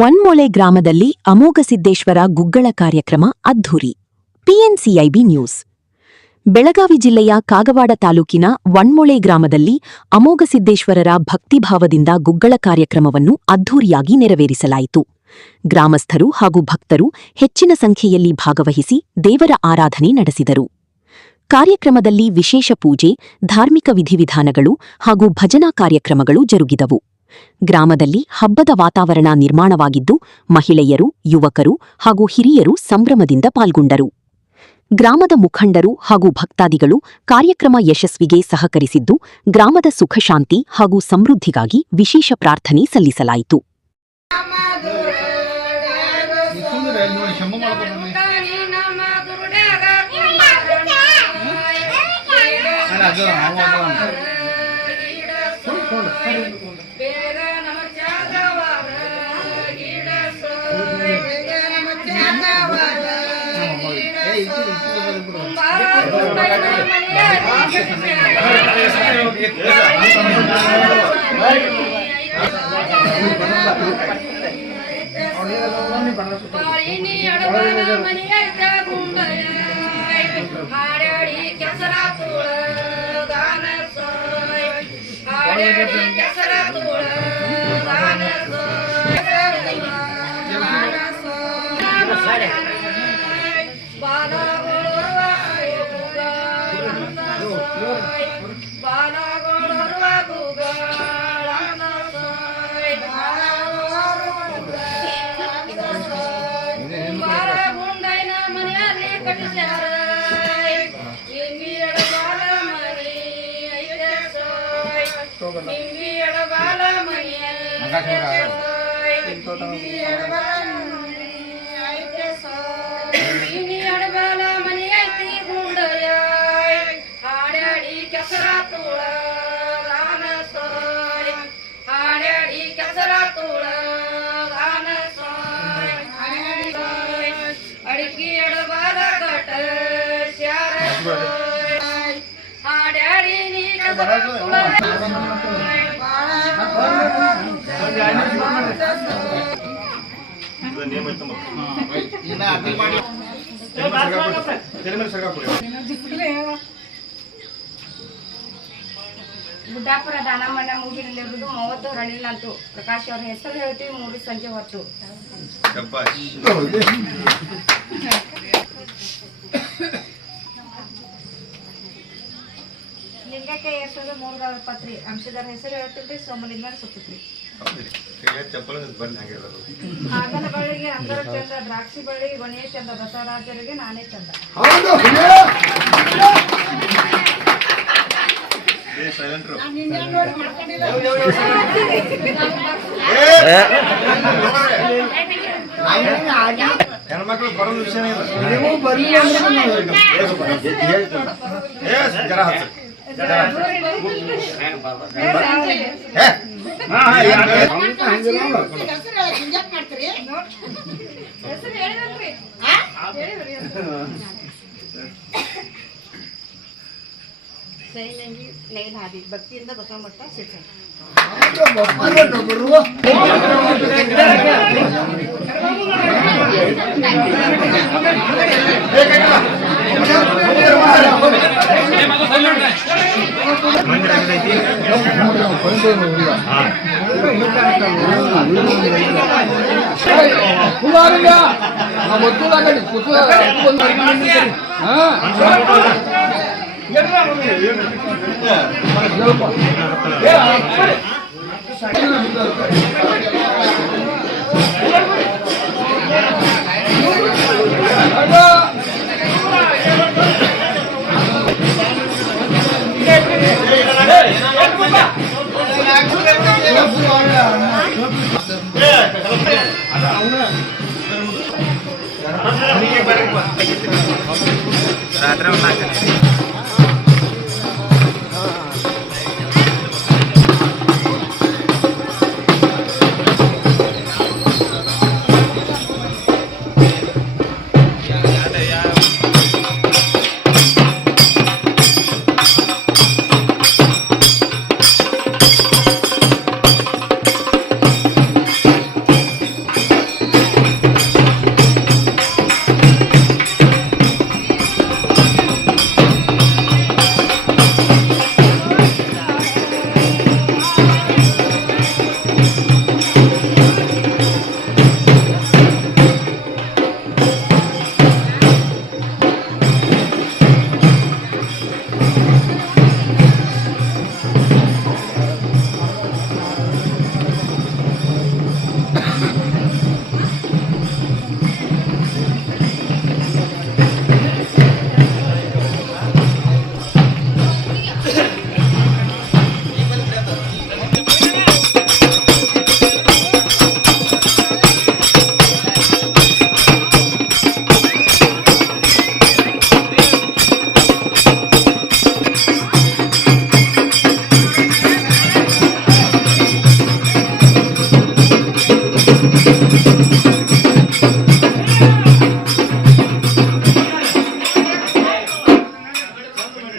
ವನ್ಮೊಳೆ ಗ್ರಾಮದಲ್ಲಿ ಅಮೋಘಸಿದ್ದೇಶ್ವರ ಗುಗ್ಗಳ ಕಾರ್ಯಕ್ರಮ ಅದ್ಧೂರಿ. ಪಿಎನ್ಸಿಐಬಿ ನ್ಯೂಸ್. ಬೆಳಗಾವಿ ಜಿಲ್ಲೆಯ ಕಾಗವಾಡ ತಾಲೂಕಿನ ವನ್ಮೊಳೆ ಗ್ರಾಮದಲ್ಲಿ ಅಮೋಘಸಿದ್ದೇಶ್ವರರ ಭಕ್ತಿಭಾವದಿಂದ ಗುಗ್ಗಳ ಕಾರ್ಯಕ್ರಮವನ್ನು ಅದ್ಧೂರಿಯಾಗಿ ನೆರವೇರಿಸಲಾಯಿತು. ಗ್ರಾಮಸ್ಥರು ಹಾಗೂ ಭಕ್ತರು ಹೆಚ್ಚಿನ ಸಂಖ್ಯೆಯಲ್ಲಿ ಭಾಗವಹಿಸಿ ದೇವರ ಆರಾಧನೆ ನಡೆಸಿದರು. ಕಾರ್ಯಕ್ರಮದಲ್ಲಿ ವಿಶೇಷ ಪೂಜೆ, ಧಾರ್ಮಿಕ ವಿಧಿವಿಧಾನಗಳು ಹಾಗೂ ಭಜನಾ ಕಾರ್ಯಕ್ರಮಗಳು ಜರುಗಿದವು. ಗ್ರಾಮದಲ್ಲಿ ಹಬ್ಬದ ವಾತಾವರಣ ನಿರ್ಮಾಣವಾಗಿದ್ದು, ಮಹಿಳೆಯರು, ಯುವಕರು ಹಾಗೂ ಹಿರಿಯರು ಸಂಭ್ರಮದಿಂದ ಪಾಲ್ಗೊಂಡರು. ಗ್ರಾಮದ ಮುಖಂಡರು ಹಾಗೂ ಭಕ್ತಾದಿಗಳು ಕಾರ್ಯಕ್ರಮ ಯಶಸ್ವಿಗೆ ಸಹಕರಿಸಿದ್ದು, ಗ್ರಾಮದ ಸುಖಶಾಂತಿ ಹಾಗೂ ಸಮೃದ್ಧಿಗಾಗಿ ವಿಶೇಷ ಪ್ರಾರ್ಥನೆ ಸಲ್ಲಿಸಲಾಯಿತು. ಗುಡ್ಡಾಪುರ ದಾನಮನ್ನ ಮೂಗಿನಲ್ಲಿರುವುದು 30 ಹಳ್ಳಿನಂತೂ ಪ್ರಕಾಶ್ ಅವರ ಹೆಸರು ಹೇಳ್ತೀವಿ. 3 ಸಂಜೆ ಹೊತ್ತು ಲಿಂಗಕ್ಕೆ ಏರ್ಸೋದು 320 ಅಂಶದಾರ ಹೆಸರು ಹೇಳ್ತಿದ್ರಿ. ಸೋಮಲಿಂಗ ಸುತ್ತಿದ್ರಿ. ಆಗನ ಬಳ್ಳಿಗೆ ಅಂತರ ಚಂದ, ದ್ರಾಕ್ಷಿ ಬಳ್ಳಿ ಗೊನೆಯ ಚಂದ, ಬಸವರಾಜರಿಗೆ ನಾನೇ ಚಂದ. ಹೆಣ್ಮಕ್ಳು ಬರೋದು ವಿಷಯ ಸೈಲಂಗಿ ನೈಲ್ ಹಾದಿ ಭಕ್ತಿಯಿಂದ ಬಸವ ಮಟ್ಟ ಸಿಕ್ಕ ರಾತ್ರಿ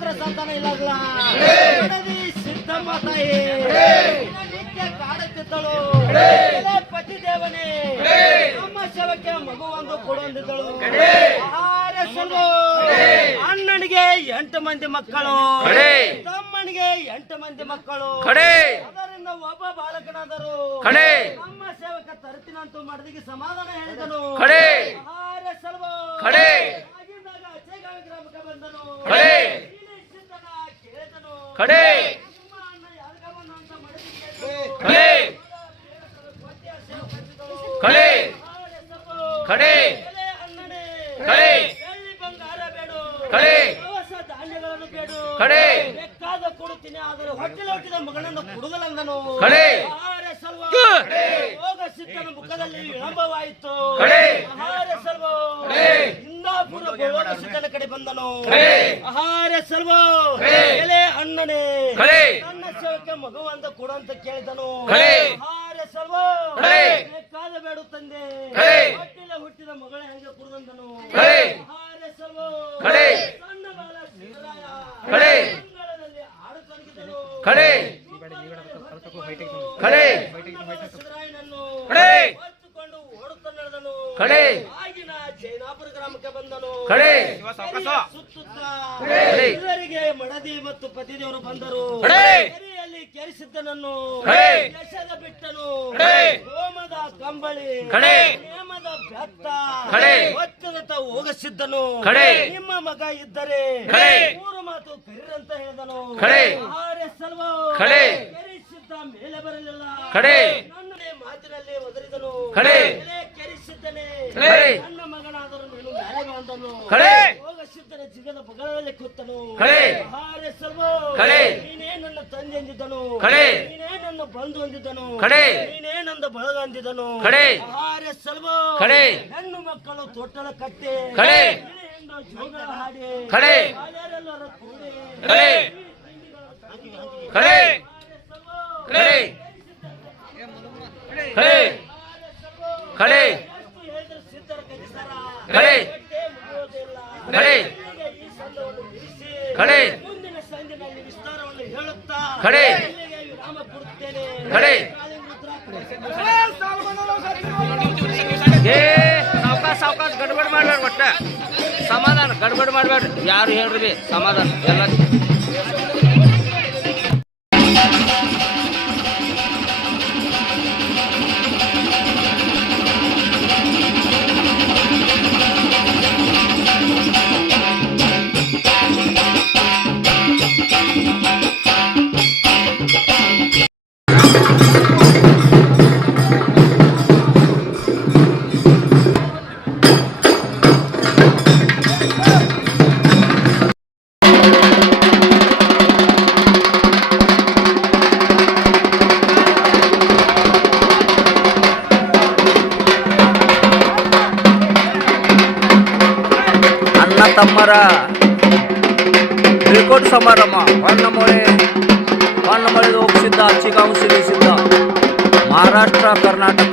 ಪುತ್ರ ಸಂತಾನ ಇಲ್ಲಲ್ಲ ಮಡದಿ ಸಿದ್ದಮ್ಮ ತಾಯಿ ನಿತ್ಯ ಕಾಡುತ್ತಿದ್ದಳು ಪತಿ ದೇವನೇ ನಮ್ಮ ಶವಕ್ಕೆ ಮಗುವೊಂದು ಕೊಡುವಂದಿದ್ದಳು ಅಣ್ಣನಿಗೆ 8 ಮಂದಿ ಮಕ್ಕಳು, ತಮ್ಮನಿಗೆ 8 ಮಂದಿ ಮಕ್ಕಳು, ಅದರಿಂದ ಒಬ್ಬ ಬಾಲಕನಾದರು. ನಮ್ಮ ಸೇವಕ ತರ್ತಿನಂತೂ ಮಡದಿಗೆ ಸಮಾಧಾನ ಹೇಳಿದನು. ಆಗಿದ್ದಾಗ ಅಚ್ಚೇಗಾವಿ ಗ್ರಾಮಕ್ಕೆ ಬಂದನು. ಸಿದ್ದನ ಕೇಳಿದನು, ನಿಮ್ಮ ಅಣ್ಣ ಯಾರಿಗ ಬಂದ ಅಂತ ಮಡದಿಗೆ ಬೇಕಾದ ಕೊಡುತ್ತೀನಿ, ಆದರೆ ಹೊಟ್ಟೆಲೆ ಹುಟ್ಟಿದ ಮಗನನ್ನು ಕೊಡುವುದಿಲ್ಲಂದನು. ಹೋಗ ಸಿದ್ದನ ಮುಖದಲ್ಲಿ ವಿಳಂಬವಾಯಿತು. ಇಂದಾಪುರ ಗೋಳ ಸಿದ್ದನ ಕಡೆ ಬಂದನು. ಎಲೆ ಅಣ್ಣನೇ ನನ್ನ ಸೇವಕ್ಕೆ ಮಗುವಂತ ಕೊಡುವಂತ ಕೇಳಿದನು. ಬೇಕಾದ ಬೇಡು ತಂದೆ, ಹೊಟ್ಟೆಲೆ ಹುಟ್ಟಿದ ಮಗಳ ಹೆಂಗೆ ಕುಡಿದಂದನು. ಸಣ್ಣ ಬಾಲ ಸಿದ್ದರಾಯ ಆಡತೊಡಗಿದನು. ಸಿದ್ದರಾಯನನ್ನು ಹೊತ್ತುಕೊಂಡು ಓಡುತ್ತಾ ನಡೆದನು. ಆಗಿನ ಜೈನಾಪುರ ಗ್ರಾಮಕ್ಕೆ ಬಂದನು. ಸುತ್ತುತ್ತಾ ಇವರಿಗೆ ಮಡದಿ ಮತ್ತು ಪತಿದೇವರು ಬಂದರು. ಕೆರೆಯಲ್ಲಿ ಕೆರೆಸಿದ್ದನನ್ನು ಎಸೆದ ಬಿಟ್ಟನು. ಹೋಮದ ಕಂಬಳಿ, ನೇಮದ ಬೆತ್ತ ಒತ್ತದತ್ತ ಹೋಗಸಿದ್ದನು. ನಿಮ್ಮ ಮಗ ಇದ್ದರೆ 3 ಮಾತು ಕರೀರಂತ ಹೇಳಿದನು. ಕೆರಿಸಿದ್ದ ಮೇಲೆ ಬರಲಿಲ್ಲ. ನನ್ನ ಮಾತಿನಲ್ಲಿ ಒದರಿದನು. ಕೆರಿಸಿದ್ದನೆ ನನ್ನ ಮಗನಾದರೂ ನೀನು ಮೇಲೆ ಬಂದನು. ಹೋಗಸಿದ್ದನ ಜಿಗದ ಬಗಲಲ್ಲಿ ಕೂತನು. ನೀನೇ ನನ್ನ ತಂದೆ ಎಂದಿದ್ದನು. ನೀನೇ ನನ್ನ ಬಂಧು ಅಂದಿದ್ದನು. ನೀನೇ ನನ್ನ ಬಳಗ ಅಂದಿದ್ದನು. ಹೆಣ್ಣು ಮಕ್ಕಳು ತೊಟ್ಟಲ ಕಟ್ಟೆ, ಹೆಣ್ಣು ಜೋಗಳ ಹಾಡಿ, ಎಲ್ಲರ ಕೂಡಿ ಸಿದ್ಧರ ಈ ಸಂದವನ್ನು ಬಿಡಿಸಿ ಮುಂದಿನ ಸಂಧಿನಲ್ಲಿ ವಿಸ್ತಾರವನ್ನು ಹೇಳುತ್ತಾ ವಿರಾಮ ಕೊಡುತ್ತೇನೆ. ಸಾವಕಾಶ ಗಡ್ಬಡ್ ಮಾಡ್ಬೇಡ, ಒಟ್ಟ ಸಮಾಧಾನ ಗಡ್ಬಡ್ ಮಾಡ್ಬೇಡ್ರಿ. ಯಾರು ಹೇಳ್ರಿ ಸಮಾಧಾನ ಎಲ್ಲ. ತಮ್ಮರ ರೆಕಾರ್ಡ್ ಸಮಾರಂಭ ಹೊನ್ನಮಳೆ ಹೋಗಿಸಿದ್ದ ಅಚ್ಚಿಗಾಂವ್ ಸಿದ್ಧ ಮಹಾರಾಷ್ಟ್ರ ಕರ್ನಾಟಕ